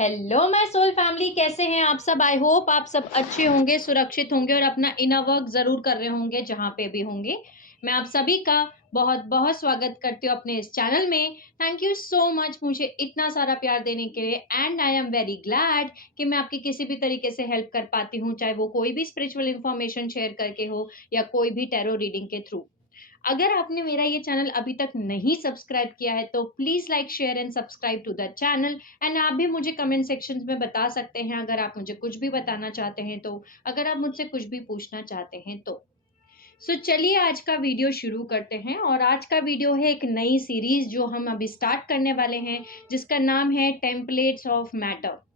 Hello my soul family, कैसे हैं आप सब। आई होप आप सब अच्छे होंगे, सुरक्षित होंगे और अपना इनर वर्क जरूर कर रहे होंगे जहां पे भी होंगे। मैं आप सभी का बहुत बहुत स्वागत करती हूँ अपने इस चैनल में। थैंक यू सो मच मुझे इतना सारा प्यार देने के लिए and I am very glad कि मैं आपकी किसी भी तरीके से हेल्प कर पाती हूँ, चाहे वो कोई भी स्पिरिचुअल इंफॉर्मेशन शेयर करके हो या कोई भी टैरो रीडिंग के थ्रू। अगर आपने मेरा ये चैनल अभी तक नहीं सब्सक्राइब किया है तो please like share and subscribe to the channel. And आप भी मुझे कमेंट सेक्शन में बता सकते हैं अगर आप मुझे कुछ भी बताना चाहते हैं तो, अगर आप मुझसे कुछ भी पूछना चाहते हैं तो। चलिए आज का वीडियो शुरू करते हैं। और आज का वीडियो है एक नई सीरीज जो हम अभी स्टार्ट करने वाले हैं, जिसका नाम है टेम्पलेट्स ऑफ मैटर।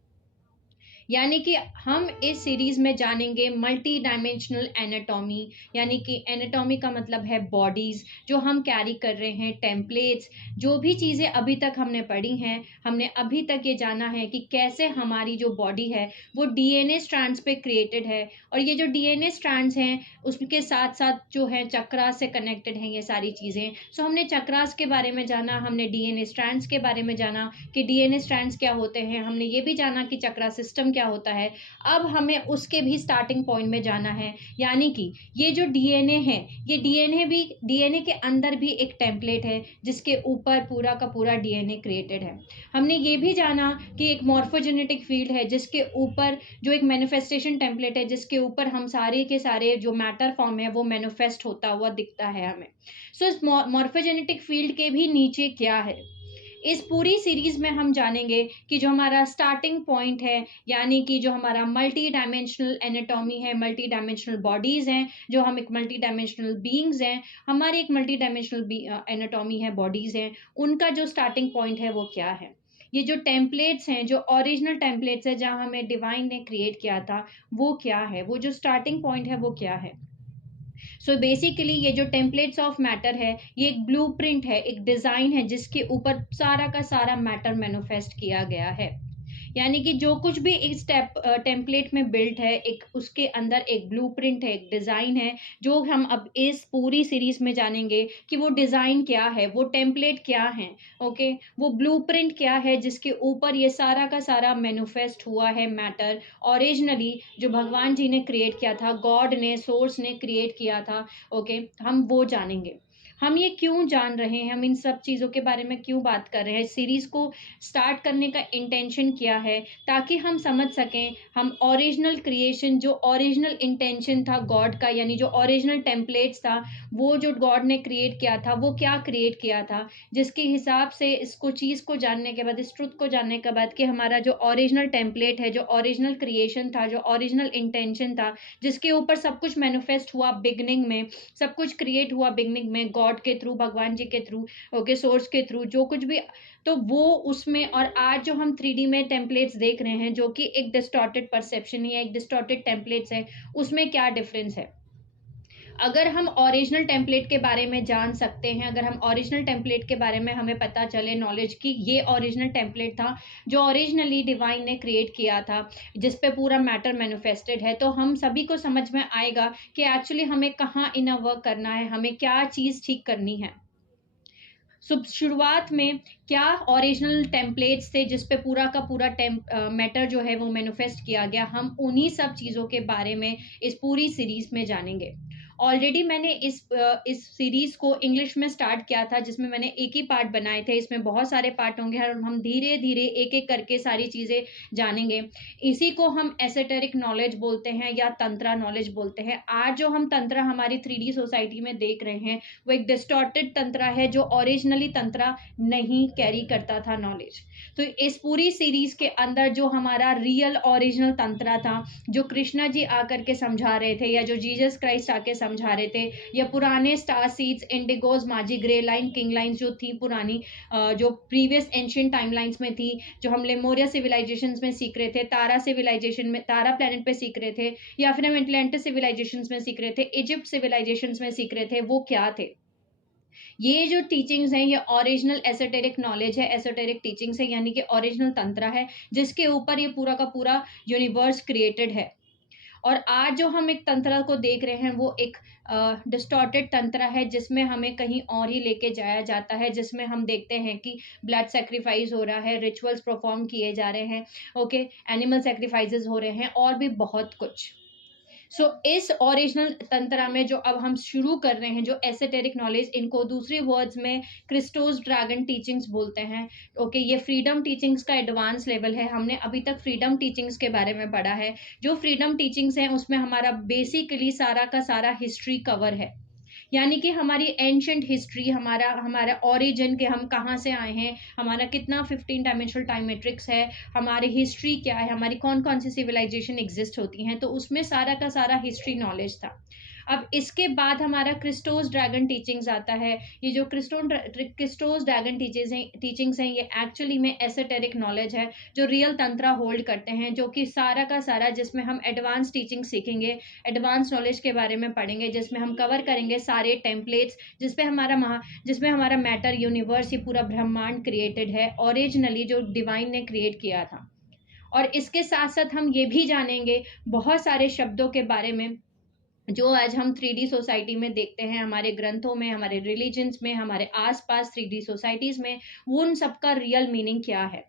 यानी कि हम इस सीरीज में जानेंगे मल्टी डायमेंशनल एनाटॉमी। यानी कि एनाटॉमी का मतलब है बॉडीज जो हम कैरी कर रहे हैं, टेम्पलेट्स, जो भी चीज़ें अभी तक हमने पढ़ी हैं, हमने अभी तक ये जाना है कि कैसे हमारी जो बॉडी है वो डीएनए स्ट्रैंड्स पे क्रिएटेड है। और ये जो डीएनए स्ट्रैंड्स हैं उसके साथ साथ जो है चक्रास से कनेक्टेड हैं ये सारी चीज़ें। हमने चक्रास के बारे में जाना, हमने डीएनए स्ट्रैंड्स के बारे में जाना कि डीएनए स्ट्रैंड्स क्या होते हैं, हमने ये भी जाना कि चक्रा सिस्टम क्या होता है। अब हमें उसके भी स्टार्टिंग पॉइंट में जाना है। यानी कि ये जो डीएनए है, ये डीएनए के अंदर भी एक टेम्पलेट है जिसके ऊपर पूरा का पूरा डीएनए क्रिएटेड है। हमने ये भी जाना कि एक मॉर्फोजेनेटिक फील्ड है जिसके ऊपर जो एक मैनिफेस्टेशन टेम्पलेट है जिसके ऊपर हम सारे के सारे जो मैटर फॉर्म है वो मैनिफेस्ट होता हुआ दिखता है हमें। इस मॉर्फोजेनेटिक फील्ड के भी नीचे क्या है, इस पूरी सीरीज में हम जानेंगे कि जो हमारा स्टार्टिंग पॉइंट है, यानी कि जो हमारा मल्टी डायमेंशनल एनाटॉमी है, मल्टी डायमेंशनल बॉडीज हैं, जो हम एक मल्टी डायमेंशनल बीइंग्स हैं, हमारी एक मल्टी डायमेंशनल एनाटॉमी है, बॉडीज हैं, उनका जो स्टार्टिंग पॉइंट है वो क्या है। ये जो टेम्पलेट्स हैं, जो ओरिजिनल टेम्पलेट्स है जहाँ हमें डिवाइन ने क्रिएट किया था, वो क्या है, वो जो स्टार्टिंग पॉइंट है वो क्या है। बेसिकली ये जो टेम्पलेट्स ऑफ मैटर है ये एक ब्लूप्रिंट है, एक डिजाइन है जिसके ऊपर सारा का सारा मैटर मैनिफेस्ट किया गया है। यानी कि जो कुछ भी इस टेम्पलेट में बिल्ट है, एक उसके अंदर एक ब्लूप्रिंट है, एक डिजाइन है, जो हम अब इस पूरी सीरीज में जानेंगे कि वो डिजाइन क्या है, वो टेम्पलेट क्या है, ओके, वो ब्लूप्रिंट क्या है जिसके ऊपर ये सारा का सारा मैनिफेस्ट हुआ है मैटर। ओरिजिनली जो भगवान जी ने क्रिएट किया था, गॉड ने, सोर्स ने क्रिएट किया था, ओके, हम वो जानेंगे। हम ये क्यों जान रहे हैं, हम इन सब चीज़ों के बारे में क्यों बात कर रहे हैं, सीरीज को स्टार्ट करने का इंटेंशन क्या है, ताकि हम समझ सकें हम ओरिजिनल क्रिएशन, जो ओरिजिनल इंटेंशन था गॉड का, यानी जो ओरिजिनल टेम्पलेट्स था, वो जो गॉड ने क्रिएट किया था वो क्या क्रिएट किया था, जिसके हिसाब से इसको चीज़ को जानने के बाद, इस ट्रुथ को जानने के बाद कि हमारा जो ओरिजिनल टेम्पलेट है, जो ओरिजिनल क्रिएशन था, जो ओरिजिनल इंटेंशन था, जिसके ऊपर सब कुछ मैनिफेस्ट हुआ बिगनिंग में, सब कुछ क्रिएट हुआ बिगनिंग में गॉड के थ्रू, भगवान जी के थ्रू, ओके, सोर्स के थ्रू, जो कुछ भी, तो वो उसमें। और आज जो हम 3D में टेम्पलेट्स देख रहे हैं जो कि एक डिस्टॉर्टेड परसेप्शन है, एक डिस्टॉर्टेड टेम्पलेट्स है, उसमें क्या डिफरेंस है। अगर हम ओरिजिनल टेम्पलेट के बारे में जान सकते हैं, अगर हम ओरिजिनल टेम्पलेट के बारे में हमें पता चले नॉलेज की ये ओरिजिनल टेम्पलेट था जो ओरिजिनली डिवाइन ने क्रिएट किया था, जिस पे पूरा मैटर मैनिफेस्टेड है, तो हम सभी को समझ में आएगा कि एक्चुअली हमें कहाँ इनर वर्क करना है, हमें क्या चीज़ ठीक करनी है। शुरुआत में क्या ओरिजिनल टेम्पलेट्स थे जिस पे पूरा का पूरा मैटर जो है वो मैनिफेस्ट किया गया, हम उन्हीं सब चीज़ों के बारे में इस पूरी सीरीज में जानेंगे। ऑलरेडी मैंने इस सीरीज को इंग्लिश में स्टार्ट किया था, जिसमें मैंने एक ही पार्ट बनाए थे, इसमें बहुत सारे पार्ट होंगे और हम धीरे धीरे एक एक करके सारी चीज़ें जानेंगे। इसी को हम एसोटेरिक नॉलेज बोलते हैं या तंत्रा नॉलेज बोलते हैं। आज जो हम तंत्रा हमारी 3D सोसाइटी में देख रहे हैं वो एक डिस्टॉर्टेड तंत्रा है जो ओरिजिनली तंत्रा नहीं कैरी करता था नॉलेज। तो इस पूरी सीरीज के अंदर जो हमारा रियल ओरिजिनल तंत्रा था, जो कृष्णा जी आकर के समझा रहे थे या जो जीसस क्राइस्ट आके समझा रहे थे, या पुराने स्टार सीड्स, इंडिगोज, माजी ग्रे लाइन, किंग लाइन्स जो थी पुरानी, जो प्रीवियस एंशियंट टाइमलाइंस में थी, जो हम लेमोरिया सिविलाइजेशंस में सीख रहे थे, तारा सिविलाइजेशन में, तारा प्लेनेट पे सीख रहे थे, या फिर हम एटलांटिस सिविलाइजेशंस में सीख रहे थे, इजिप्ट सिविलाइजेशंस में सीख रहे थे, वो क्या थे। ये जो टीचिंग्स हैं ये ओरिजिनल एसोटेरिक नॉलेज है, एसोटेरिक टीचिंग्स है, यानी कि ओरिजिनल तंत्र है जिसके ऊपर ये पूरा का पूरा यूनिवर्स क्रिएटेड है। और आज जो हम एक तंत्र को देख रहे हैं वो एक डिस्टॉर्टेड तंत्र है, जिसमें हमें कहीं और ही लेके जाया जाता है, जिसमें हम देखते हैं कि ब्लड सेक्रीफाइस हो रहा है, रिचुअल्स परफॉर्म किए जा रहे हैं, ओके, एनिमल सेक्रीफाइसेस हो रहे हैं और भी बहुत कुछ। सो इस ओरिजिनल तंत्रा में जो अब हम शुरू कर रहे हैं, जो एसोटेरिक नॉलेज, इनको दूसरे वर्ड्स में क्रिस्टोस ड्रैगन टीचिंग्स बोलते हैं। ओके, ये फ्रीडम टीचिंग्स का एडवांस लेवल है। हमने अभी तक फ्रीडम टीचिंग्स के बारे में पढ़ा है। जो फ्रीडम टीचिंग्स हैं उसमें हमारा बेसिकली सारा का सारा हिस्ट्री कवर है, यानी कि हमारी एंशंट हिस्ट्री, हमारा हमारा ओरिजिन के हम कहाँ से आए हैं, हमारा कितना 15 डायमेंशनल टाइम मैट्रिक्स है, हमारी हिस्ट्री क्या है, हमारी कौन कौन सी सिविलाइजेशन एग्जिस्ट होती हैं, तो उसमें सारा का सारा हिस्ट्री नॉलेज था। अब इसके बाद हमारा क्रिस्टोस ड्रैगन टीचिंग्स आता है। ये जो क्रिस्टोस ड्रैगन टीचिंग्स हैं, ये एक्चुअली में एसोटेरिक नॉलेज है जो रियल तंत्रा होल्ड करते हैं, जो कि सारा का सारा, जिसमें हम एडवांस टीचिंग सीखेंगे, एडवांस नॉलेज के बारे में पढ़ेंगे, जिसमें हम कवर करेंगे सारे टेम्पलेट्स, जिसमें हमारा मैटर यूनिवर्स, ये पूरा ब्रह्मांड क्रिएटेड है ओरिजिनली, जो डिवाइन ने क्रिएट किया था। और इसके साथ साथ हम ये भी जानेंगे बहुत सारे शब्दों के बारे में जो आज हम 3D सोसाइटी में देखते हैं, हमारे ग्रंथों में, हमारे रिलीजन्स में, हमारे आसपास 3D सोसाइटीज में, वो उन सबका रियल मीनिंग क्या है।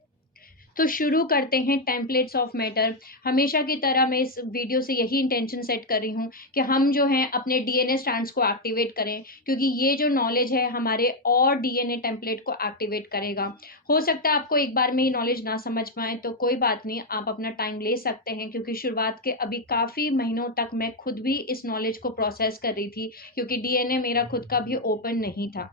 तो शुरू करते हैं टेम्पलेट्स ऑफ मैटर। हमेशा की तरह मैं इस वीडियो से यही इंटेंशन सेट कर रही हूँ कि हम जो हैं अपने डीएनए स्ट्रैंड्स को एक्टिवेट करें, क्योंकि ये जो नॉलेज है हमारे और डीएनए टेम्पलेट को एक्टिवेट करेगा। हो सकता है आपको एक बार में ही नॉलेज ना समझ पाए, तो कोई बात नहीं, आप अपना टाइम ले सकते हैं, क्योंकि शुरुआत के अभी काफ़ी महीनों तक मैं खुद भी इस नॉलेज को प्रोसेस कर रही थी, क्योंकि डीएनए मेरा खुद का भी ओपन नहीं था।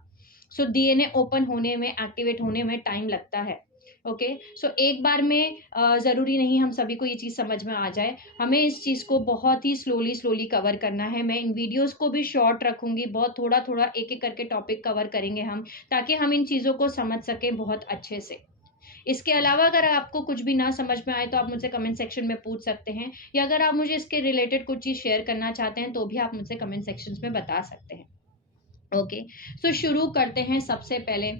सो डीएनए ओपन होने में, एक्टिवेट होने में टाइम लगता है। ओके, सो एक बार में ज़रूरी नहीं हम सभी को ये चीज़ समझ में आ जाए। हमें इस चीज़ को बहुत ही स्लोली कवर करना है। मैं इन वीडियोस को भी शॉर्ट रखूंगी, बहुत थोड़ा थोड़ा एक एक करके टॉपिक कवर करेंगे हम, ताकि हम इन चीज़ों को समझ सकें बहुत अच्छे से। इसके अलावा अगर आपको कुछ भी ना समझ में आए तो आप मुझसे कमेंट सेक्शन में पूछ सकते हैं, या अगर आप मुझे इसके रिलेटेड कुछ चीज़ शेयर करना चाहते हैं तो भी आप मुझसे कमेंट सेक्शन में बता सकते हैं। ओके, सो शुरू करते हैं। सबसे पहले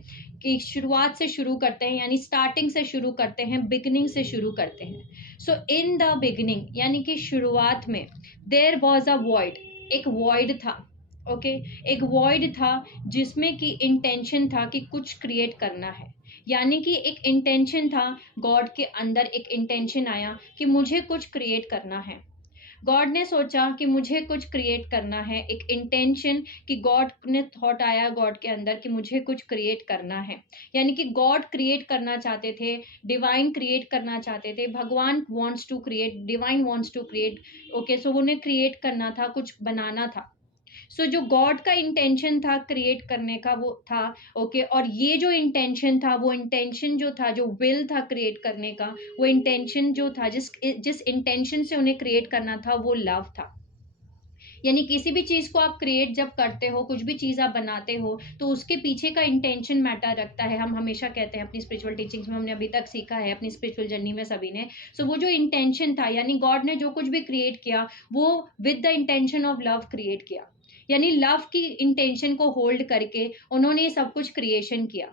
कि शुरुआत से शुरू करते हैं, यानी स्टार्टिंग से शुरू करते हैं, बिगिनिंग से शुरू करते हैं। सो इन द बिगिनिंग, यानी कि शुरुआत में, देयर वॉज अ वॉइड, एक वॉइड था। ओके, एक वॉइड था जिसमें कि इंटेंशन था कि कुछ क्रिएट करना है, यानी कि एक इंटेंशन था गॉड के अंदर, एक इंटेंशन आया कि मुझे कुछ क्रिएट करना है। गॉड ने सोचा कि मुझे कुछ क्रिएट करना है, एक इंटेंशन, कि गॉड ने थॉट आया गॉड के अंदर कि मुझे कुछ क्रिएट करना है, यानी कि गॉड क्रिएट करना चाहते थे, डिवाइन क्रिएट करना चाहते थे, भगवान wants to create, divine wants to create. Okay, so उन्हें क्रिएट करना था, कुछ बनाना था। सो जो गॉड का इंटेंशन था क्रिएट करने का वो था। ओके, और ये जो इंटेंशन था, वो इंटेंशन जो था, जो विल था क्रिएट करने का, वो इंटेंशन जो था, जिस इंटेंशन से उन्हें क्रिएट करना था, वो लव था। यानी किसी भी चीज को आप क्रिएट जब करते हो, कुछ भी चीज आप बनाते हो, तो उसके पीछे का इंटेंशन मैटर रखता है। हम हमेशा कहते हैं अपनी स्पिरिचुअल टीचिंग्स में, हमने अभी तक सीखा है अपनी स्पिरिचुअल जर्नी में सभी ने। सो वो जो इंटेंशन था, यानी गॉड ने जो कुछ भी क्रिएट किया वो with the intention of love create किया, यानी लव की इंटेंशन को होल्ड करके उन्होंने सब कुछ क्रिएशन किया।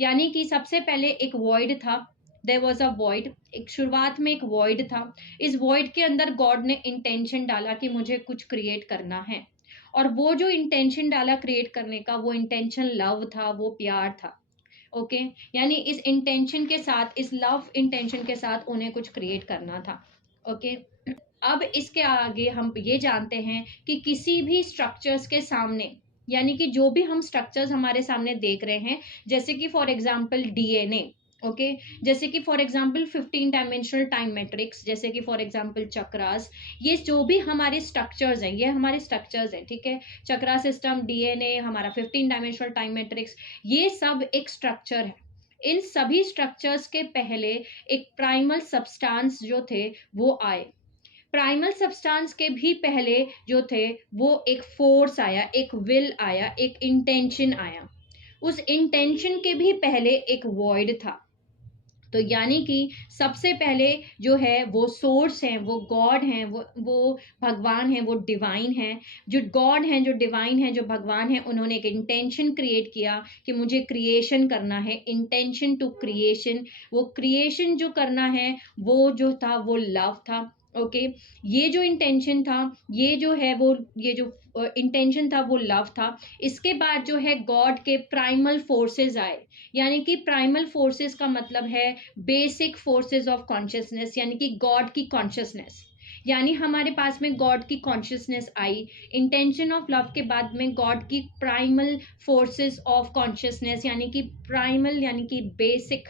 यानी कि सबसे पहले एक वॉइड था, देयर वाज अ वॉइड, एक शुरुआत में एक वॉइड था। इस वॉइड के अंदर गॉड ने इंटेंशन डाला कि मुझे कुछ क्रिएट करना है, और वो जो इंटेंशन डाला क्रिएट करने का, वो इंटेंशन लव था, वो प्यार था। ओके, यानी इस इंटेंशन के साथ, इस लव इंटेंशन के साथ उन्हें कुछ क्रिएट करना था। ओके, अब इसके आगे हम ये जानते हैं कि किसी भी स्ट्रक्चर्स के सामने, यानी कि जो भी हम स्ट्रक्चर्स हमारे सामने देख रहे हैं, जैसे कि फॉर एग्जांपल डीएनए, ओके, जैसे कि for example 15 dimensional time matrix, जैसे कि फॉर एग्जांपल चक्रास, ये जो भी हमारे स्ट्रक्चर्स हैं, ये हमारे स्ट्रक्चर्स हैं, ठीक है। चक्रा सिस्टम, डीएनए, हमारा 15 डायमेंशनल टाइम मैट्रिक्स, ये सब एक स्ट्रक्चर है। इन सभी स्ट्रक्चर्स के पहले एक प्राइमल सब्सटेंस जो थे वो आए। प्राइमल सब्सटेंस के भी पहले जो थे वो एक फोर्स आया, एक विल आया, एक इंटेंशन आया। उस इंटेंशन के भी पहले एक वॉइड था। तो यानी कि सबसे पहले जो है वो सोर्स है, वो गॉड हैं, वो भगवान हैं, वो डिवाइन हैं। जो गॉड हैं, जो डिवाइन हैं, जो भगवान हैं, उन्होंने एक इंटेंशन क्रिएट किया कि मुझे क्रिएशन करना है, इंटेंशन टू क्रिएशन। वो क्रिएशन जो करना है वो जो था वो लव था। ओके ये जो इंटेंशन था, ये जो है वो, ये जो इंटेंशन था वो लव था। इसके बाद जो है गॉड के प्राइमल फोर्सेस आए, यानी कि प्राइमल फोर्सेस का मतलब है बेसिक फोर्सेस ऑफ कॉन्शियसनेस, यानी कि गॉड की कॉन्शियसनेस। यानी हमारे पास में गॉड की consciousness I. Intention of love के बाद में गॉड की प्राइमल फोर्सेस ऑफ कॉन्शियसनेस, यानी कि प्राइमल यानी कि बेसिक,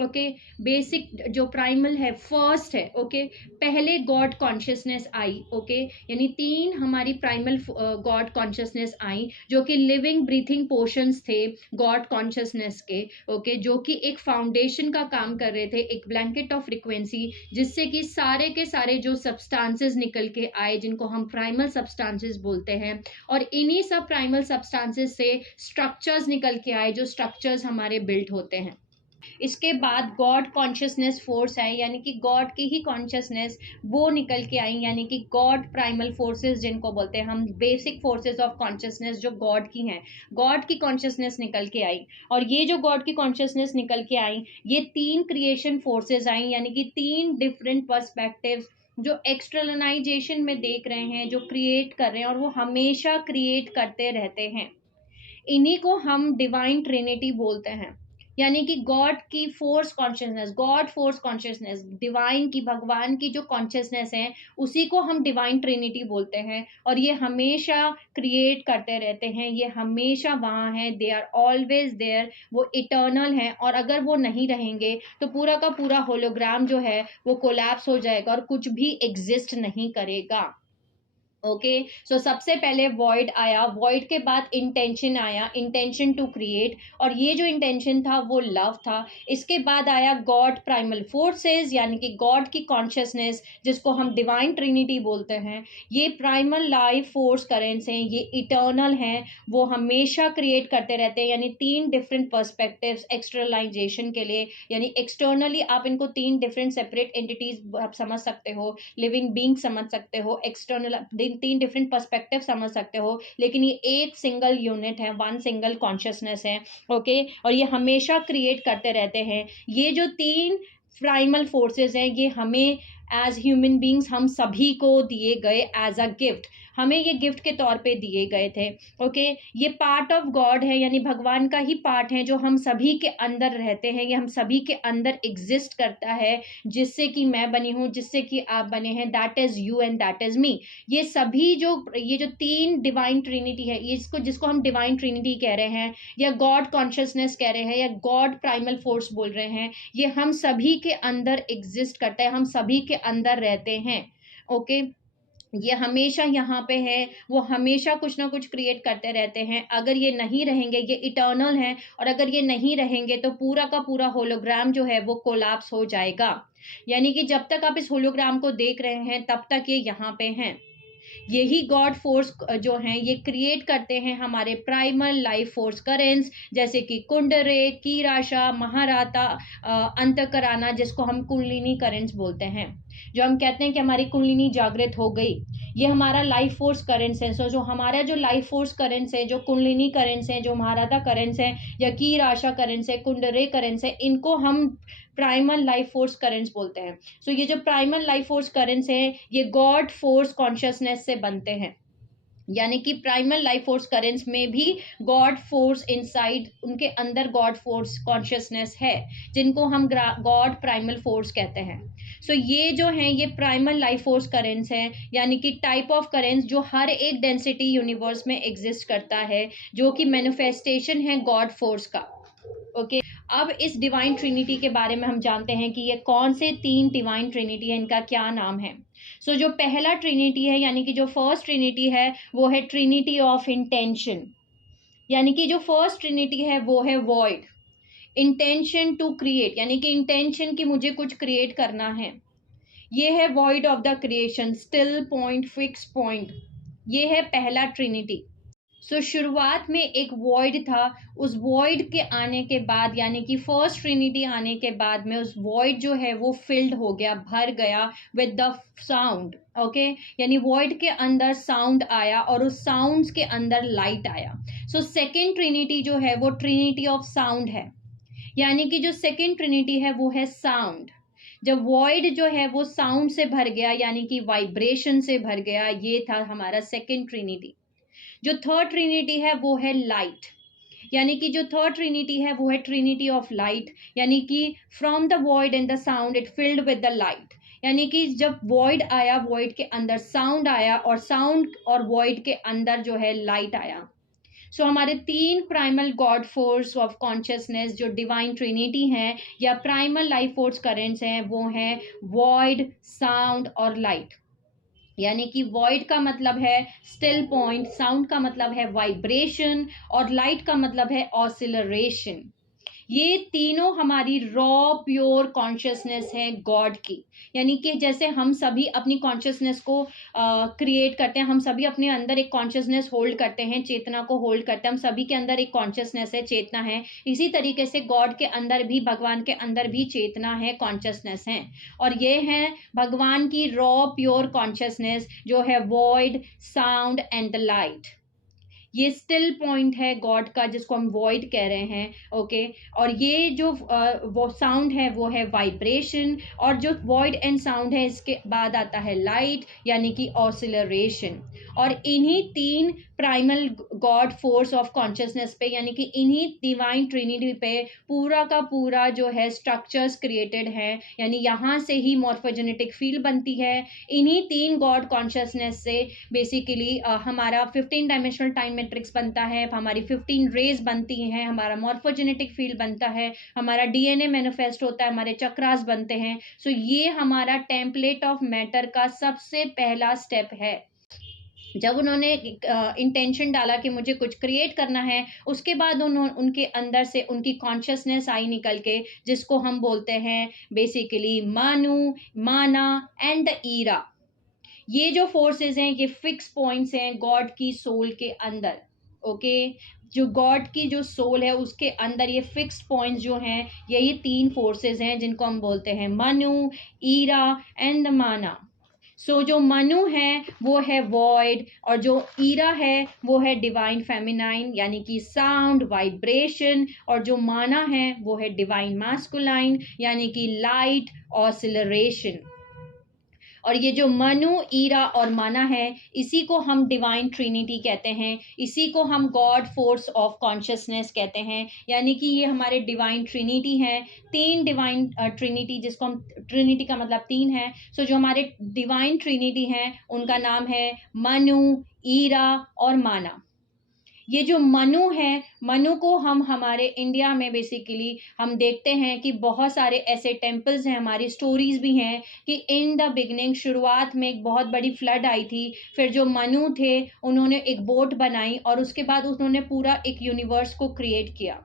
ओके बेसिक जो प्राइमल है, फर्स्ट है, ओके पहले गॉड कॉन्शियसनेस आई, ओके यानी तीन हमारी प्राइमल गॉड कॉन्शियसनेस आई, जो कि लिविंग ब्रीथिंग पोर्शंस थे गॉड कॉन्शियसनेस के, ओके जो कि एक फाउंडेशन का काम कर रहे थे, एक ब्लैंकेट ऑफ फ्रिक्वेंसी, जिससे कि सारे के सारे जो सब्सटेंसेस निकल के आए, जिनको हम प्राइमल सब्सटेंसेस बोलते हैं, और इन्हीं सब प्राइमल सब्सटेंसेस से स्ट्रक्चर्स निकल के आए, जो स्ट्रक्चर्स हमारे बिल्ट होते हैं। इसके बाद गॉड कॉन्शियसनेस फोर्स आई, यानी कि गॉड की ही कॉन्शियसनेस वो निकल के आई, यानी कि गॉड प्राइमल फोर्सेस जिनको बोलते हैं हम, बेसिक फोर्सेस ऑफ कॉन्शियसनेस जो गॉड की हैं, गॉड की कॉन्शियसनेस निकल के आई। और ये जो गॉड की कॉन्शियसनेस निकल के आई, ये तीन क्रिएशन फोर्सेस आई, यानी कि तीन डिफरेंट पर्सपेक्टिव्स जो एक्सटर्नलाइजेशन में देख रहे हैं, जो क्रिएट कर रहे हैं, और वो हमेशा क्रिएट करते रहते हैं। इन्हीं को हम डिवाइन ट्रिनिटी बोलते हैं, यानी कि गॉड की force consciousness, God force consciousness, divine की, भगवान की जो कॉन्शियसनेस है, उसी को हम डिवाइन ट्रिनिटी बोलते हैं। और ये हमेशा क्रिएट करते रहते हैं, ये हमेशा वहाँ हैं, दे आर ऑलवेज देयर, वो इटर्नल हैं। और अगर वो नहीं रहेंगे तो पूरा का पूरा होलोग्राम जो है वो कोलैप्स हो जाएगा और कुछ भी एग्जिस्ट नहीं करेगा। ओके सो सबसे पहले वॉइड आया, वॉइड के बाद इंटेंशन आया, इंटेंशन टू क्रिएट, और ये जो इंटेंशन था वो लव था। इसके बाद आया गॉड प्राइमल फोर्सेस, यानी कि गॉड की कॉन्शियसनेस, जिसको हम डिवाइन ट्रिनिटी बोलते हैं। ये प्राइमल लाइफ फोर्स करेंट्स हैं, ये इटर्नल हैं, वो हमेशा क्रिएट करते रहते हैं, यानी तीन डिफरेंट पर्सपेक्टिव्स एक्सटर्नलाइजेशन के लिए, यानी एक्सटर्नली आप इनको तीन डिफरेंट सेपरेट एंटिटीज आप समझ सकते हो, लिविंग बींग समझ सकते हो, एक्सटर्नल तीन डिफरेंट पर्सपेक्टिव समझ सकते हो, लेकिन ये एक सिंगल यूनिट है, वन सिंगल कॉन्शियसनेस है, ओके और ये हमेशा क्रिएट करते रहते हैं। ये जो तीन प्राइमल फोर्सेस हैं, ये हमें एज ह्यूमन बींग्स हम सभी को दिए गए एज अ गिफ्ट, हमें ये गिफ्ट के तौर पे दिए गए थे। ओके ये पार्ट ऑफ गॉड है, यानी भगवान का ही पार्ट है, जो हम सभी के अंदर रहते हैं, ये हम सभी के अंदर एग्जिस्ट करता है, जिससे कि मैं बनी हूँ, जिससे कि आप बने हैं, that is you and that is me. ये सभी जो ये जो तीन डिवाइन ट्रिनिटी है, ये जिसको हम डिवाइन ट्रिनिटी कह रहे हैं, या गॉड कॉन्शियसनेस कह रहे हैं, या गॉड प्राइमल फोर्स बोल रहे हैं, ये हम सभी के अंदर एग्जिस्ट करता है, हम सभी के अंदर रहते हैं। ओके ये हमेशा यहाँ पे है, वो हमेशा कुछ ना कुछ क्रिएट करते रहते हैं। अगर ये नहीं रहेंगे, ये इटर्नल हैं, और अगर ये नहीं रहेंगे तो पूरा का पूरा होलोग्राम जो है वो कोलैप्स हो जाएगा। यानी कि जब तक आप इस होलोग्राम को देख रहे हैं तब तक ये यहाँ पे हैं। यही गॉड फोर्स जो हैं ये क्रिएट करते हैं हमारे प्राइमल लाइफ फोर्स करेंट्स, जैसे कि कुंडरे, कीराशा, महाराता, अंतकराना, जिसको हम कुंडलिनी करेंट्स बोलते हैं। जो हम कहते हैं कि हमारी कुंडलिनी जागृत हो गई, ये हमारा लाइफ फोर्स करेंट्स है। सो जो हमारा जो लाइफ फोर्स करेंट्स है, जो कुंडलिनी करेंट्स हैं, जो महाराता करेंट्स हैं, या कीराशा करेंट्स है, कुंडरे करेंट्स है, इनको हम प्राइमल लाइफ फोर्स करेंट्स बोलते हैं। सो ये जो प्राइमल लाइफ फोर्स करेंट्स हैं, ये गॉड फोर्स कॉन्शियसनेस से बनते हैं, यानी कि प्राइमल लाइफ फोर्स करेंट्स में भी गॉड फोर्स इनसाइड, उनके अंदर गॉड फोर्स कॉन्शियसनेस है, जिनको हम गॉड प्राइमल फोर्स कहते हैं। सो ये जो हैं ये प्राइमल लाइफ फोर्स करेंट्स हैं, यानी कि टाइप ऑफ करेंट्स जो हर एक डेंसिटी यूनिवर्स में एग्जिस्ट करता है, जो कि मैनिफेस्टेशन है गॉड फोर्स का। ओके अब इस डिवाइन ट्रिनिटी के बारे में हम जानते हैं कि ये कौन से तीन डिवाइन ट्रिनिटी है, इनका क्या नाम है। सो जो पहला ट्रिनिटी है, यानी कि जो फर्स्ट ट्रिनिटी है, वो है ट्रिनिटी ऑफ इंटेंशन, यानी कि जो फर्स्ट ट्रिनिटी है वो है वॉइड, इंटेंशन टू क्रिएट, यानी कि इंटेंशन की मुझे कुछ क्रिएट करना है, ये है void of the creation, still point, fix point, ये है पहला ट्रिनिटी। सो शुरुआत में एक वॉइड था, उस वॉइड के आने के बाद, यानी कि फर्स्ट ट्रिनिटी आने के बाद में उस वॉइड जो है वो फिल्ड हो गया, भर गया विद द साउंड। ओके यानी वॉइड के अंदर साउंड आया और उस साउंड्स के अंदर लाइट आया। सो सेकेंड ट्रिनिटी जो है वो ट्रिनिटी ऑफ साउंड है, यानी कि जो सेकेंड ट्रिनिटी है वो है साउंड। जब वॉइड जो है वो साउंड से भर गया यानी कि वाइब्रेशन से भर गया, ये था हमारा सेकेंड ट्रिनिटी। जो थर्ड ट्रिनिटी है वो है लाइट, यानी कि जो थर्ड ट्रिनिटी है वो है ट्रिनिटी ऑफ लाइट, यानी कि from the void and the sound it filled with the light, यानी कि जब वॉइड आया, वॉइड के अंदर साउंड आया और साउंड और वॉइड के अंदर जो है लाइट आया। सो हमारे तीन primal God force of consciousness जो डिवाइन ट्रिनिटी हैं या प्राइमल लाइफ फोर्स करेंट्स हैं वो हैं वॉइड, साउंड और लाइट। यानी कि वॉइड का मतलब है स्टिल पॉइंट, साउंड का मतलब है वाइब्रेशन और लाइट का मतलब है ऑसिलरेशन। ये तीनों हमारी रॉ प्योर कॉन्शियसनेस है गॉड की, यानी कि जैसे हम सभी अपनी कॉन्शियसनेस को क्रिएट करते हैं, हम सभी अपने अंदर एक कॉन्शियसनेस होल्ड करते हैं, चेतना को होल्ड करते हैं, हम सभी के अंदर एक कॉन्शियसनेस है, चेतना है। इसी तरीके से गॉड के अंदर भी, भगवान के अंदर भी चेतना है, कॉन्शियसनेस है, और ये है भगवान की रॉ प्योर कॉन्शियसनेस जो है void, sound and the light. ये स्टिल पॉइंट है गॉड का जिसको हम वॉइड कह रहे हैं, ओके। और ये जो वो साउंड है वो है वाइब्रेशन, और जो वॉइड एंड साउंड है इसके बाद आता है लाइट यानी कि ऑसिलरेशन। और इन्हीं तीन primal God force of consciousness पे यानी कि इन्हीं डिवाइन ट्रिनिटी पे पूरा का पूरा जो है स्ट्रक्चर्स क्रिएटेड है, यानी यहाँ से ही मॉर्फोजेनेटिक फील्ड बनती है। इन्हीं तीन गॉड कॉन्शियसनेस से बेसिकली हमारा 15 डायमेंशनल टाइम मैट्रिक्स बनता है, हमारी 15 रेज बनती हैं, हमारा मॉर्फोजेनेटिक फील्ड बनता है, हमारा डीएनए मैनिफेस्ट होता है, हमारे चक्रास बनते हैं। सो ये हमारा टेम्पलेट ऑफ मैटर का सबसे पहला स्टेप है। जब उन्होंने इंटेंशन डाला कि मुझे कुछ क्रिएट करना है, उसके बाद उनके अंदर से उनकी कॉन्शियसनेस आई निकल के, जिसको हम बोलते हैं बेसिकली मानु, माना एंड द ईरा। ये जो फोर्सेस हैं ये फिक्स पॉइंट्स हैं गॉड की सोल के अंदर, ओके। जो गॉड की जो सोल है उसके अंदर ये फिक्स्ड पॉइंट्स जो हैं, यही तीन फोर्सेस हैं जिनको हम बोलते हैं मनु, ईरा एंड द माना। सो जो मनु है वो है वॉइड, और जो ईरा है वो है डिवाइन फेमिनाइन यानी कि साउंड, वाइब्रेशन, और जो माना है वो है डिवाइन मास्कुलाइन यानी कि लाइट, ऑसिलरेशन। और ये जो मनु, ईरा और माना है, इसी को हम डिवाइन ट्रिनिटी कहते हैं, इसी को हम गॉड फोर्स ऑफ कॉन्शियसनेस कहते हैं, यानी कि ये हमारे डिवाइन ट्रिनिटी हैं। तीन डिवाइन ट्रिनिटी, जिसको हम, ट्रिनिटी का मतलब तीन है। सो जो हमारे डिवाइन ट्रिनिटी हैं उनका नाम है मनु, ईरा और माना। ये जो मनु है, मनु को हम हमारे इंडिया में बेसिकली हम देखते हैं कि बहुत सारे ऐसे टेम्पल्स हैं, हमारी स्टोरीज भी हैं कि इन द बिगनिंग, शुरुआत में एक बहुत बड़ी फ्लड आई थी, फिर जो मनु थे उन्होंने एक बोट बनाई और उसके बाद उन्होंने पूरा एक यूनिवर्स को क्रिएट किया।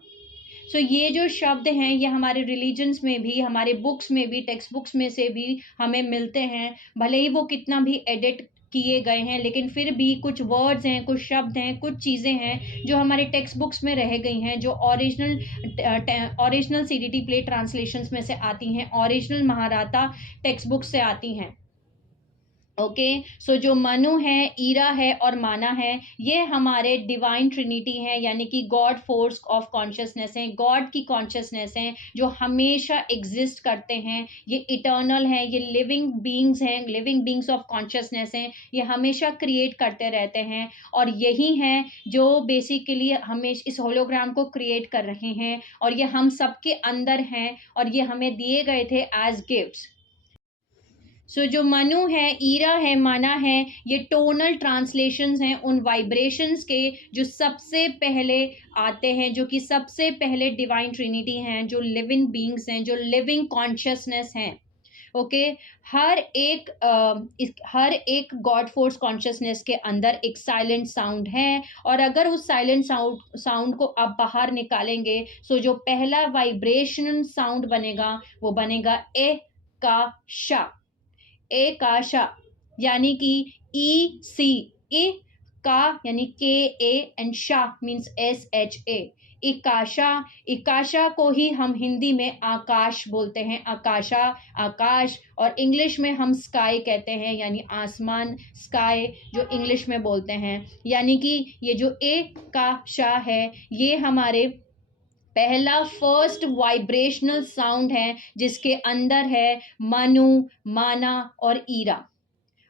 सो ये जो शब्द हैं ये हमारे रिलीजन्स में भी, हमारे बुक्स में भी, टेक्स्ट बुक्स में से भी हमें मिलते हैं, भले ही वो कितना भी एडिट किए गए हैं, लेकिन फिर भी कुछ वर्ड्स हैं, कुछ शब्द हैं, कुछ चीज़ें हैं जो हमारे टेक्स्ट बुक्स में रह गई हैं, जो ओरिजिनल सीडीटी प्ले ट्रांसलेशंस में से आती हैं, ओरिजिनल महाराता टेक्स्ट बुक से आती हैं, ओके। सो जो मनु है, ईरा है और माना है, ये हमारे डिवाइन ट्रिनिटी है, यानी कि गॉड फोर्स ऑफ कॉन्शियसनेस है, गॉड की कॉन्शियसनेस है जो हमेशा एग्जिस्ट करते हैं। ये इटर्नल हैं, ये लिविंग बींग्स हैं, लिविंग बींग्स ऑफ कॉन्शियसनेस हैं, ये हमेशा क्रिएट करते रहते हैं, और यही हैं जो बेसिकली हमेशा इस होलोग्राम को क्रिएट कर रहे हैं, और ये हम सबके अंदर हैं और ये हमें दिए गए थे एज गिफ्ट्स। सो जो मनु है, ईरा है, माना है, ये टोनल ट्रांसलेशंस हैं उन वाइब्रेशंस के जो सबसे पहले आते हैं, जो कि सबसे पहले डिवाइन ट्रिनिटी हैं, जो लिविंग बींग्स हैं, जो लिविंग कॉन्शियसनेस हैं, ओके। हर एक गॉड फोर्स कॉन्शियसनेस के अंदर एक साइलेंट साउंड है, और अगर उस साइलेंट साउंड को आप बाहर निकालेंगे, सो जो पहला वाइब्रेशनल साउंड बनेगा वो बनेगा ए का शा, ए का शा, यानी कि ई सी, ए का यानी के ए एंड शा मीन्स एस एच ए, इकाशा। इकाशा को ही हम हिंदी में आकाश बोलते हैं, आकाशा, आकाश, और इंग्लिश में हम स्काई कहते हैं, यानी आसमान, स्काई जो इंग्लिश में बोलते हैं। यानी कि ये जो ए का शा है ये हमारे पहला फर्स्ट वाइब्रेशनल साउंड है जिसके अंदर है मनु, माना और ईरा।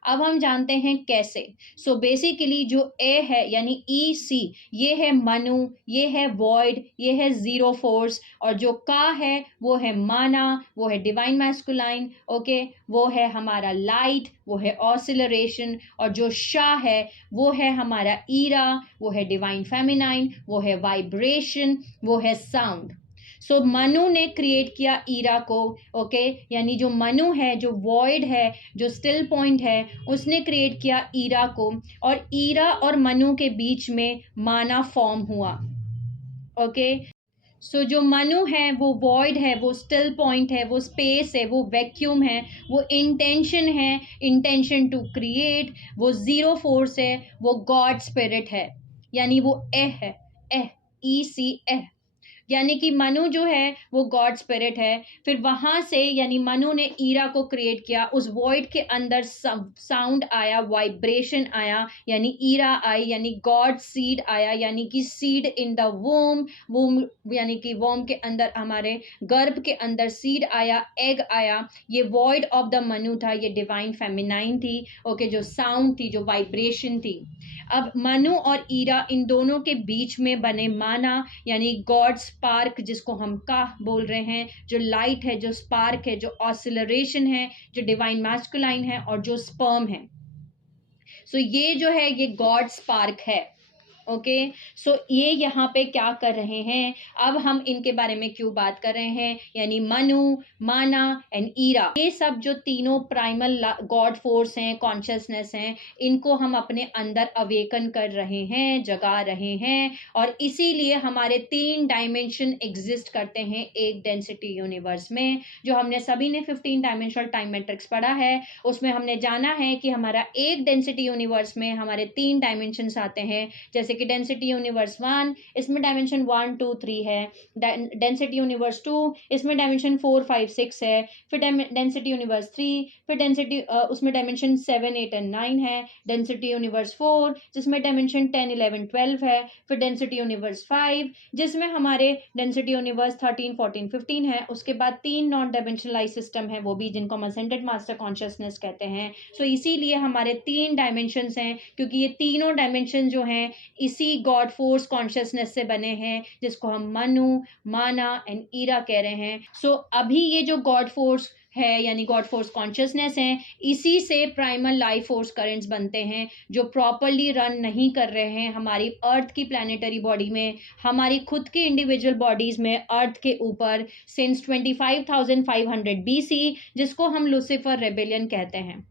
अब हम जानते हैं कैसे। सो बेसिकली जो ए है यानी ई सी, ये है मनु, ये है वॉइड, ये है जीरो फोर्स, और जो का है वो है माना, वो है डिवाइन मैस्कुलाइन, ओके, वो है हमारा लाइट, वो है ऑसिलरेशन, और जो शा है वो है हमारा ईरा, वो है डिवाइन फेमिनाइन, वो है वाइब्रेशन, वो है साउंड। सो मनु ने क्रिएट किया ईरा को, ओके, यानी जो मनु है, जो वॉइड है, जो स्टिल पॉइंट है, उसने क्रिएट किया ईरा को, और ईरा और मनु के बीच में माना फॉर्म हुआ, ओके। सो जो मनु है वो वॉइड है, वो स्टिल पॉइंट है, वो स्पेस है, वो वैक्यूम है, वो इंटेंशन है, इंटेंशन टू क्रिएट, वो जीरो फोर्स है, वो गॉड स्पिरिट है, यानी वो है, ई सी यानी कि मनु जो है वो गॉड स्पिरिट है। फिर वहां से यानी मनु ने ईरा को क्रिएट किया, उस वॉइड के अंदर साउंड आया, वाइब्रेशन आया, यानी ईरा आई, यानी गॉड सीड आया, यानी कि सीड इन द वोम यानी कि वोम के अंदर, हमारे गर्भ के अंदर सीड आया, एग आया। ये वॉइड ऑफ द मनु था, ये डिवाइन फेमिनाइन थी, ओके, जो साउंड थी, जो वाइब्रेशन थी। अब मनु और ईरा, इन दोनों के बीच में बने माना, यानी गॉड स्पार्क, जिसको हम का बोल रहे हैं, जो लाइट है, जो स्पार्क है, जो ऑसिलरेशन है, जो डिवाइन मैस्कुलाइन है, और जो स्पर्म है। सो ये जो है ये गॉड स्पार्क है, ओके। सो ये यहाँ पे क्या कर रहे हैं, अब हम इनके बारे में क्यों बात कर रहे हैं, यानी मनु, माना एंड ईरा, ये सब जो तीनों प्राइमल गॉड फोर्स हैं, कॉन्शियसनेस हैं, इनको हम अपने अंदर अवेकन कर रहे हैं, जगा रहे हैं, और इसीलिए हमारे 3 डायमेंशन एग्जिस्ट करते हैं एक डेंसिटी यूनिवर्स में। जो हमने सभी ने 15 डायमेंशनल टाइम मैट्रिक्स पढ़ा है, उसमें हमने जाना है कि हमारा एक डेंसिटी यूनिवर्स में हमारे 3 डायमेंशंस आते हैं, जैसे कि डेंसिटी यूनिवर्स 1, इसमें डायमेंशन 1 2 3 है, डेंसिटी यूनिवर्स 2, इसमें डायमेंशन 4 5 6 है, फिर डेंसिटी यूनिवर्स 3, फिर डेंसिटी उसमें डायमेंशन 7 8 एंड 9 है, डेंसिटी यूनिवर्स 4 जिसमें डायमेंशन 10 11 12 है, फिर डेंसिटी यूनिवर्स 5 जिसमें हमारे डेंसिटी यूनिवर्स 13 14 15 है। उसके बाद 3 नॉन डायमेंशनलाइज सिस्टम है, वो भी जिनको हम असेंडेड मास्टर कॉन्शियसनेस कहते हैं। सो इसीलिए हमारे 3 डायमेंशंस हैं, क्योंकि ये तीनों डायमेंशन जो हैं इसी गॉड फोर्स कॉन्शियसनेस से बने हैं, जिसको हम मनु, माना एंड ईरा कह रहे हैं। सो अभी ये जो गॉड फोर्स है यानी गॉड फोर्स कॉन्शियसनेस है, इसी से प्राइमल लाइफ फोर्स करंट्स बनते हैं, जो प्रॉपरली रन नहीं कर रहे हैं हमारी अर्थ की प्लैनेटरी बॉडी में, हमारी खुद की इंडिविजुअल बॉडीज में, अर्थ के ऊपर, सिंस 25,500 BC, जिसको हम लूसीफर रेबेलियन कहते हैं।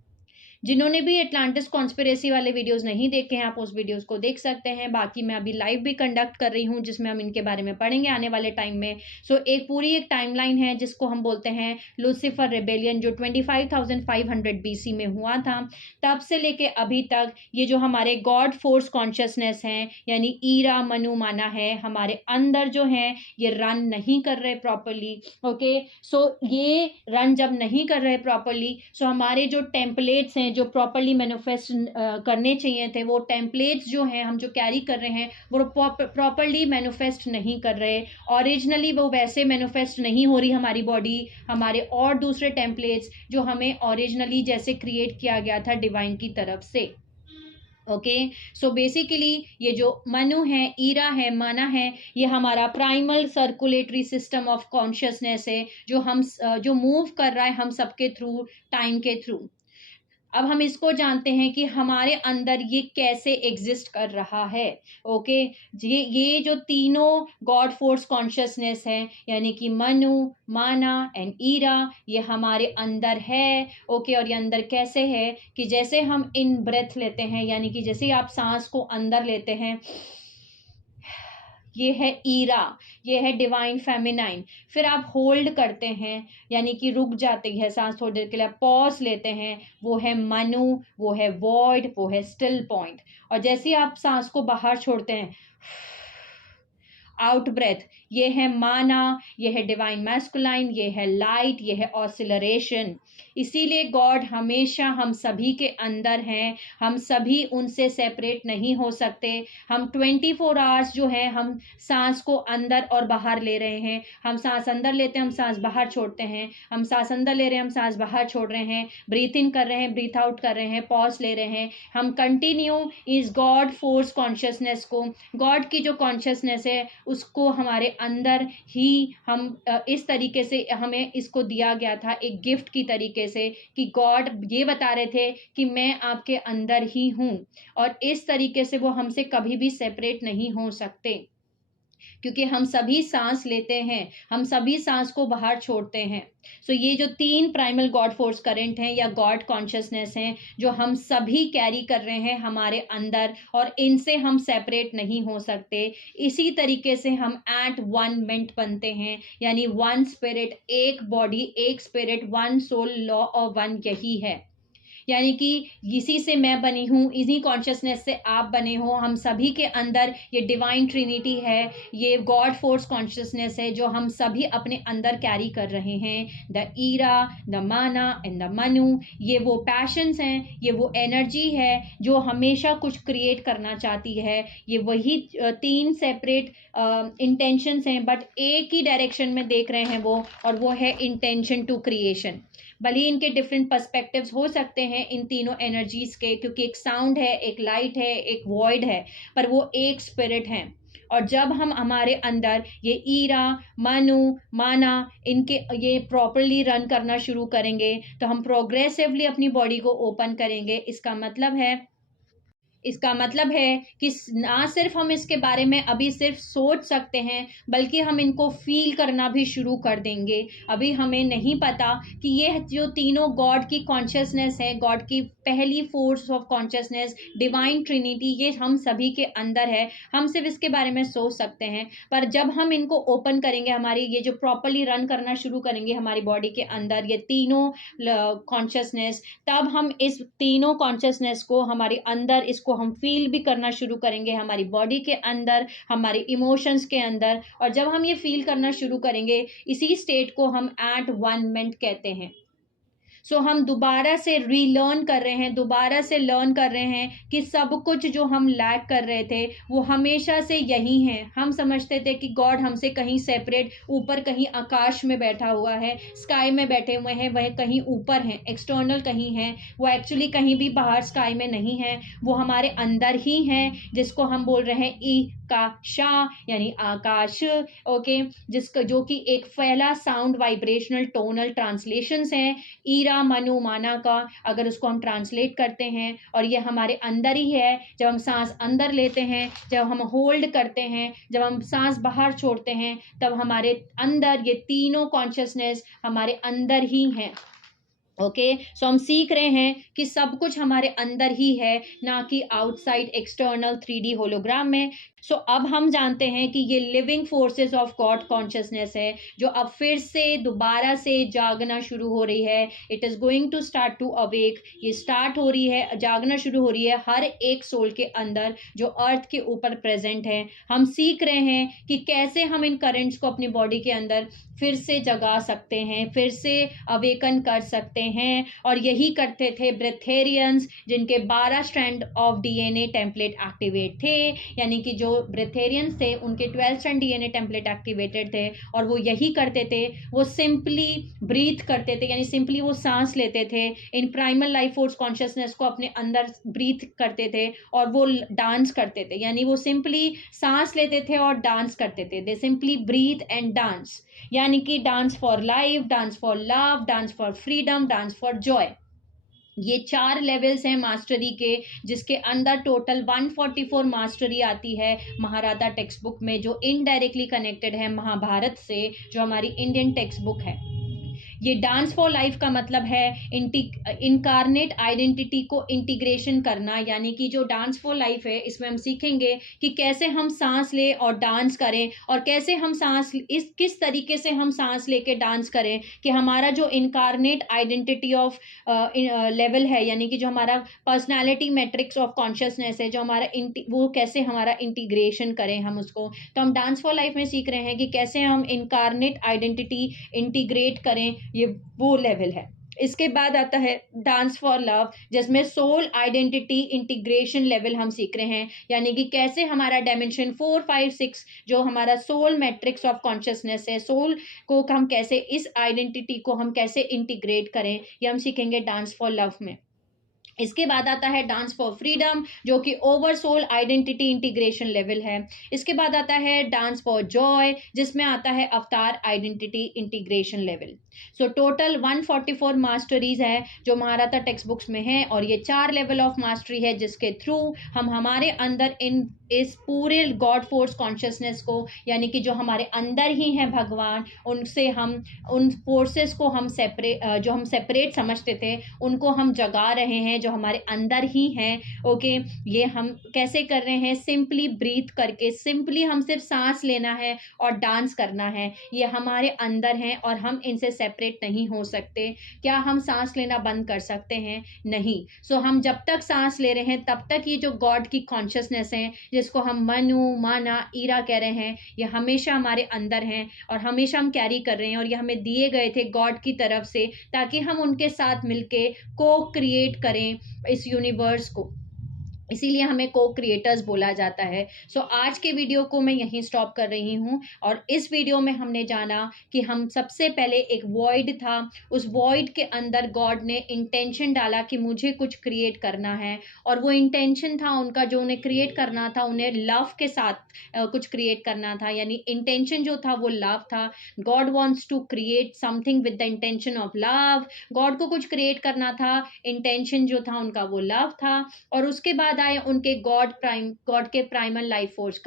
जिन्होंने भी एटलांटिस कॉन्स्पिरेसी वाले वीडियोस नहीं देखे हैं, आप उस वीडियोस को देख सकते हैं। बाकी मैं अभी लाइव भी कंडक्ट कर रही हूं, जिसमें हम इनके बारे में पढ़ेंगे आने वाले टाइम में। सो एक पूरी एक टाइमलाइन है जिसको हम बोलते हैं लूसीफर रेबेलियन, जो 25,500 BC में हुआ था। तब से लेके अभी तक ये जो हमारे गॉड फोर्स कॉन्शियसनेस हैं, यानी ईरा, मनु, माना है, हमारे अंदर जो है ये रन नहीं कर रहे प्रॉपरली, ओके। सो ये रन जब नहीं कर रहे प्रॉपरली, सो हमारे जो टेम्पलेट्स हैं जो प्रॉपरली मैनिफेस्ट करने चाहिए थे, वो टेम्पलेट्स जो हैं हम जो कैरी कर रहे हैं वो प्रॉपरली मैनिफेस्ट नहीं कर रहे। ओरिजिनली वो वैसे मैनिफेस्ट नहीं हो रही हमारी बॉडी, हमारे और दूसरे टेम्पलेट्स जो हमें ओरिजिनली जैसे क्रिएट किया गया था डिवाइन की तरफ से, ओके। सो बेसिकली ये जो मनु है, ईरा है, माना है, ये हमारा primal circulatory system of consciousness है, जो मूव कर रहा है हम सबके थ्रू, टाइम के थ्रू। अब हम इसको जानते हैं कि हमारे अंदर ये कैसे एग्जिस्ट कर रहा है, ओके। ये जो तीनों गॉड फोर्स कॉन्शियसनेस है, यानी कि मनु, माना एंड ईरा, ये हमारे अंदर है, ओके। और ये अंदर कैसे है कि जैसे हम इन ब्रेथ लेते हैं, यानी कि जैसे आप सांस को अंदर लेते हैं, ये है ईरा, ये है डिवाइन फेमिनाइन। फिर आप होल्ड करते हैं, यानी कि रुक जाती है सांस थोड़ी देर के लिए, पॉज लेते हैं, वो है मनु, वो है वॉइड, वो है स्टिल पॉइंट। और जैसे आप सांस को बाहर छोड़ते हैं, आउट ब्रेथ, ये है माना, ये है डिवाइन मैस्कुलाइन, ये है लाइट, ये है ऑसिलरेशन। इसीलिए गॉड हमेशा हम सभी के अंदर हैं, हम सभी उनसे सेपरेट नहीं हो सकते। हम 24 आवर्स जो है हम सांस को अंदर और बाहर ले रहे हैं, हम सांस अंदर लेते हैं, हम सांस बाहर छोड़ते हैं, हम सांस अंदर ले रहे हैं, हम सांस बाहर छोड़ रहे हैं, ब्रीथ इन कर रहे हैं, ब्रीथ आउट कर रहे हैं, पॉज ले रहे हैं। हम कंटिन्यू इस गॉड फोर्स कॉन्शियसनेस को, गॉड की जो कॉन्शियसनेस है उसको हमारे अंदर ही हम इस तरीके से हमें इसको दिया गया था एक गिफ्ट की तरीके से, कि गॉड ये बता रहे थे कि मैं आपके अंदर ही हूं, और इस तरीके से वो हमसे कभी भी सेपरेट नहीं हो सकते, क्योंकि हम सभी सांस लेते हैं, हम सभी सांस को बाहर छोड़ते हैं। सो ये जो 3 प्राइमल गॉड फोर्स करंट हैं या गॉड कॉन्शियसनेस हैं जो हम सभी कैरी कर रहे हैं हमारे अंदर, और इनसे हम सेपरेट नहीं हो सकते। इसी तरीके से हम एट वन मेंट बनते हैं, यानी वन स्पिरिट, एक बॉडी, एक स्पिरिट, वन सोल, लॉ और वन, यही है। यानी कि इसी से मैं बनी हूँ, इसी कॉन्शियसनेस से आप बने हो। हम सभी के अंदर ये डिवाइन ट्रिनिटी है, ये गॉड फोर्स कॉन्शियसनेस है जो हम सभी अपने अंदर कैरी कर रहे हैं। द ईरा, द माना एंड द मनु, ये वो पैशंस हैं, ये वो एनर्जी है जो हमेशा कुछ क्रिएट करना चाहती है। ये वही 3 सेपरेट इंटेंशंस हैं, बट एक ही डायरेक्शन में देख रहे हैं वो, और वो है इंटेंशन टू क्रिएशन। भले ही इनके डिफरेंट पर्सपेक्टिव्स हो सकते हैं इन तीनों एनर्जीज के, क्योंकि एक साउंड है, एक लाइट है, एक वॉइड है, पर वो एक स्पिरिट है। और जब हम हमारे अंदर ये ईरा, मनु, माना, इनके ये प्रॉपरली रन करना शुरू करेंगे तो हम प्रोग्रेसिवली अपनी बॉडी को ओपन करेंगे। इसका मतलब है कि ना सिर्फ हम इसके बारे में अभी सिर्फ सोच सकते हैं, बल्कि हम इनको फील करना भी शुरू कर देंगे। अभी हमें नहीं पता कि ये जो तीनों गॉड की कॉन्शियसनेस है, गॉड की पहली force of consciousness, divine Trinity, ये हम सभी के अंदर है। हम सिर्फ इसके बारे में सोच सकते हैं, पर जब हम इनको ओपन करेंगे, हमारी ये जो प्रॉपरली रन करना शुरू करेंगे हमारी बॉडी के अंदर ये तीनों कॉन्शियसनेस, तब हम इस तीनों कॉन्शियसनेस को हमारे अंदर, इसको हम फील भी करना शुरू करेंगे हमारी बॉडी के अंदर, हमारे इमोशंस के अंदर। और जब हम ये फील करना शुरू करेंगे, इसी स्टेट को हम एट वन मेंट कहते हैं। सो हम दोबारा से रीलर्न कर रहे हैं, दोबारा से लर्न कर रहे हैं कि सब कुछ जो हम लैक कर रहे थे वो हमेशा से यही है। हम समझते थे कि गॉड हमसे कहीं सेपरेट, ऊपर कहीं आकाश में बैठा हुआ है, स्काई में बैठे हुए हैं, वह कहीं ऊपर हैं, एक्सटर्नल कहीं हैं। वो एक्चुअली कहीं भी बाहर स्काई में नहीं है, वो हमारे अंदर ही हैं, जिसको हम बोल रहे हैं ई का शा, यानी आकाश। ओके, जिसका जो कि एक फैला साउंड वाइब्रेशनल टोनल ट्रांसलेशंस हैं ईरा, मनु, माना का, अगर उसको हम ट्रांसलेट करते हैं। और ये हमारे अंदर ही है। जब हम सांस अंदर लेते हैं, जब हम होल्ड करते हैं, जब हम सांस बाहर छोड़ते हैं, तब हमारे अंदर ये तीनों कॉन्शियसनेस हमारे अंदर ही हैं। ओके, सो हम सीख रहे हैं कि सब कुछ हमारे अंदर ही है, ना कि आउटसाइड एक्सटर्नल 3D होलोग्राम में। सो अब हम जानते हैं कि ये living forces of God consciousness है जो अब फिर से दोबारा से जागना शुरू हो रही है। It is going to start to awake. ये स्टार्ट हो रही है, जागना शुरू हो रही है हर एक सोल के अंदर जो अर्थ के ऊपर प्रेजेंट है। हम सीख रहे हैं कि कैसे हम इन करंट्स को अपनी बॉडी के अंदर फिर से जगा सकते हैं, फिर से अवेकन कर सकते हैं। और यही करते थे ब्रेथेरियंस, जिनके 12 strand of DNA template activate थे, यानी कि जो ब्रेथेरियंस थे उनके 12 स्ट्रैंड DNA टेम्पलेट एक्टिवेटेड थे। और वो यही करते थे, वो सिंपली ब्रीथ करते थे, यानी सिंपली वो सांस लेते थे, इन प्राइमल लाइफ फोर्स कॉन्शियसनेस को अपने अंदर ब्रीथ करते थे, और वो डांस करते थे, यानी वो सिंपली सांस लेते थे और डांस करते थे। They simply breathe and dance, यानी कि dance for life, dance for love, dance for freedom, dance for joy. ये 4 लेवल्स हैं मास्टरी के, जिसके अंदर टोटल 144 मास्टरी आती है महाराता टेक्स्ट बुक में, जो इनडायरेक्टली कनेक्टेड है महाभारत से, जो हमारी इंडियन टेक्स्ट बुक है। ये डांस फॉर लाइफ का मतलब है इनकारनेट आइडेंटिटी को इंटीग्रेशन करना, यानी कि जो डांस फॉर लाइफ है इसमें हम सीखेंगे कि कैसे हम सांस ले और डांस करें, और कैसे हम सांस किस तरीके से हम सांस लेके डांस करें कि हमारा जो इनकारनेट आइडेंटिटी ऑफ लेवल है, यानी कि जो हमारा पर्सनालिटी मैट्रिक्स ऑफ कॉन्शियसनेस है, जो हमारा वो कैसे हमारा इंटीग्रेशन करें हम उसको। तो हम डांस फॉर लाइफ में सीख रहे हैं कि कैसे हम इनकारनेट आइडेंटिटी इंटीग्रेट करें, ये वो लेवल है। इसके बाद आता है डांस फॉर लव, जिसमें सोल आइडेंटिटी इंटीग्रेशन लेवल हम सीख रहे हैं, यानी कि कैसे हमारा डायमेंशन 4, 5, 6 जो हमारा सोल मैट्रिक्स ऑफ कॉन्शियसनेस है, सोल को हम कैसे, इस आइडेंटिटी को हम कैसे इंटीग्रेट करें, ये हम सीखेंगे डांस फॉर लव में। इसके बाद आता है डांस फॉर फ्रीडम, जो कि over soul identity integration level है। इसके बाद आता है डांस फॉर जॉय, जिसमें आता है अवतार identity integration level. So total 144 masteries है जो महारथा टेक्स्ट बुक्स में है, और ये 4 लेवल ऑफ मास्टरी है जिसके थ्रू हम हमारे अंदर इस पूरे गॉड फोर्स कॉन्शियसनेस को, यानी कि जो हमारे अंदर ही है भगवान, उनसे हम उन फोर्सेस को हम जो हम सेपरेट समझते थे उनको हम जगा रहे हैं, जो हमारे अंदर ही हैं। ओके, ये हम कैसे कर रहे हैं? सिंपली ब्रीथ करके, सिंपली हम सिर्फ सांस लेना है और डांस करना है। ये हमारे अंदर हैं और हम इनसे सेपरेट नहीं हो सकते। क्या हम सांस लेना बंद कर सकते हैं? नहीं। सो हम जब तक सांस ले रहे हैं तब तक ये जो गॉड की कॉन्शियसनेस है, जिसको हम मनु, माना, ईरा कह रहे हैं, ये हमेशा हमारे अंदर हैं और हमेशा हम कैरी कर रहे हैं, और ये हमें दिए गए थे गॉड की तरफ से ताकि हम उनके साथ मिलके को क्रिएट करें इस यूनिवर्स को। इसीलिए हमें को क्रिएटर्स बोला जाता है। सो आज के वीडियो को मैं यहीं स्टॉप कर रही हूँ, और इस वीडियो में हमने जाना कि हम सबसे पहले एक वॉइड था, उस वॉइड के अंदर गॉड ने इंटेंशन डाला कि मुझे कुछ क्रिएट करना है, और वो इंटेंशन था उनका, जो उन्हें क्रिएट करना था, उन्हें लव के साथ कुछ क्रिएट करना था, यानी इंटेंशन जो था वो लव था। God wants to create something with the intention of love. God को कुछ क्रिएट करना था, इंटेंशन जो था उनका वो लव था। और उसके बाद आए उनके गॉड के प्राइमल लाइफ फोर्स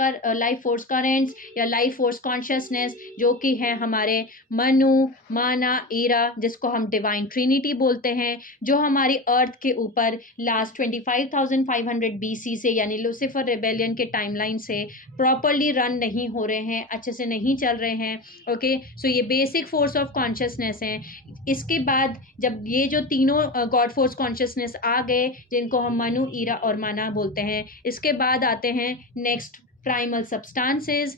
करेंट्स या लाइफ फोर्स कॉन्शियसनेस, जो कि है हमारे मनु, माना, ईरा, जिसको हम डिवाइन ट्रिनिटी बोलते हैं, जो हमारी अर्थ के ऊपर लास्ट 25,500 BC से, यानी लूसीफर रिबेलियन के टाइमलाइन से प्रॉपरली रन नहीं हो रहे हैं, अच्छे से नहीं चल रहे हैं। ओके, सो ये बेसिक फोर्स ऑफ कॉन्शियसनेस है। इसके बाद जब ये जो तीनों गॉड फोर्स कॉन्शियसनेस आ गए, जिनको हम मनु, ईरा और माना बोलते हैं, इसके बाद आते हैं नेक्स्ट प्राइमल सब्सटेंसेस,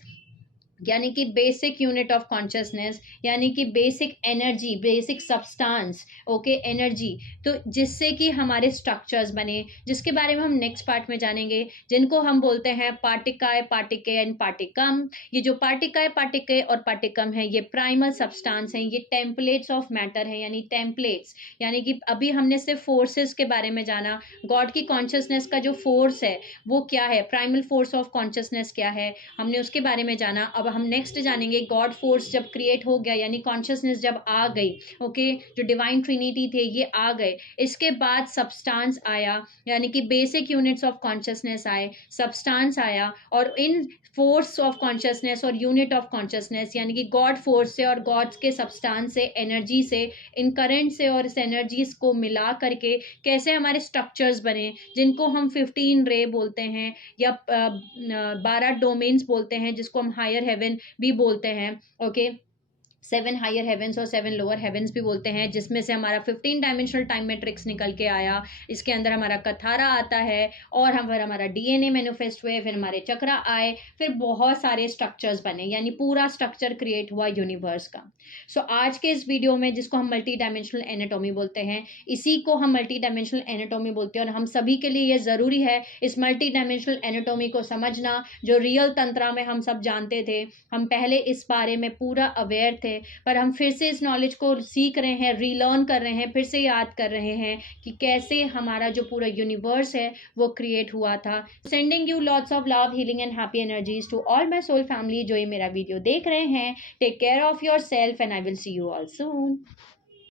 यानी कि बेसिक यूनिट ऑफ कॉन्शियसनेस, यानी कि basic energy, basic substance. Okay, energy, तो जिससे कि हमारे स्ट्रक्चर्स बने, जिसके बारे में हम नेक्स्ट पार्ट में जानेंगे, जिनको हम बोलते हैं पार्टिकाए, पार्टिके एंड पार्टिकम। ये जो पार्टिकाए, पार्टिके और पार्टिकम है, ये प्राइमल सब्सटेंस हैं, ये टेम्पलेट्स ऑफ मैटर है, यानी टेम्पलेट्स, यानी कि अभी हमने सिर्फ फोर्सेस के बारे में जाना। गॉड की कॉन्शियसनेस का जो फोर्स है वो क्या है, प्राइमल फोर्स ऑफ कॉन्शियसनेस क्या है, हमने उसके बारे में जाना। अब हम नेक्स्ट जानेंगे गॉड फोर्स जब क्रिएट हो गया, यानी कॉन्शियसनेस जब आ गई, ओके, जो डिवाइन ट्रिनिटी थे ये आ गए, इसके बाद सब्सटेंस आया, यानी कि बेसिक यूनिट्स ऑफ कॉन्शियसनेस आए, सब्सटेंस आया, और इन फोर्स ऑफ कॉन्शियसनेस और यूनिट ऑफ कॉन्शियसनेस, यानी कि गॉड फोर्स से और गॉड्स के सब्सटेंस से, एनर्जी से, इन करंट से और इस एनर्जीज को मिला करके कैसे हमारे स्ट्रक्चर्स बने, जिनको हम 15 रे बोलते हैं, या 12 डोमेन्स बोलते हैं, जिसको हम हायर हेवन भी बोलते हैं। ओके, 7 हायर हेवेंस और 7 लोअर हेवेंस भी बोलते हैं, जिसमें से हमारा 15 डायमेंशनल टाइम मैट्रिक्स निकल के आया। इसके अंदर हमारा कथारा आता है, और हमारा DNA मैनिफेस्ट हुए, फिर हमारे चक्रा आए, फिर बहुत सारे स्ट्रक्चर्स बने, यानी पूरा स्ट्रक्चर क्रिएट हुआ यूनिवर्स का। सो आज के इस वीडियो में, जिसको हम मल्टी डायमेंशनल एनाटॉमी बोलते हैं, इसी को हम मल्टी डायमेंशनल एनाटॉमी बोलते हैं, और हम सभी के लिए ये ज़रूरी है इस मल्टी डायमेंशनल एनाटॉमी को समझना, जो रियल तंत्रा में हम सब जानते थे। हम पहले इस बारे में पूरा अवेयर थे, पर हम फिर से इस नॉलेज को सीख रहे हैं, रीलर्न कर रहे हैं, फिर से याद कर रहे हैं कि कैसे हमारा जो पूरा यूनिवर्स है वो क्रिएट हुआ था। Sending you lots of love, healing and happy energies to all my soul family जो ये मेरा वीडियो देख रहे हैं। Take care of yourself and I will see you all soon.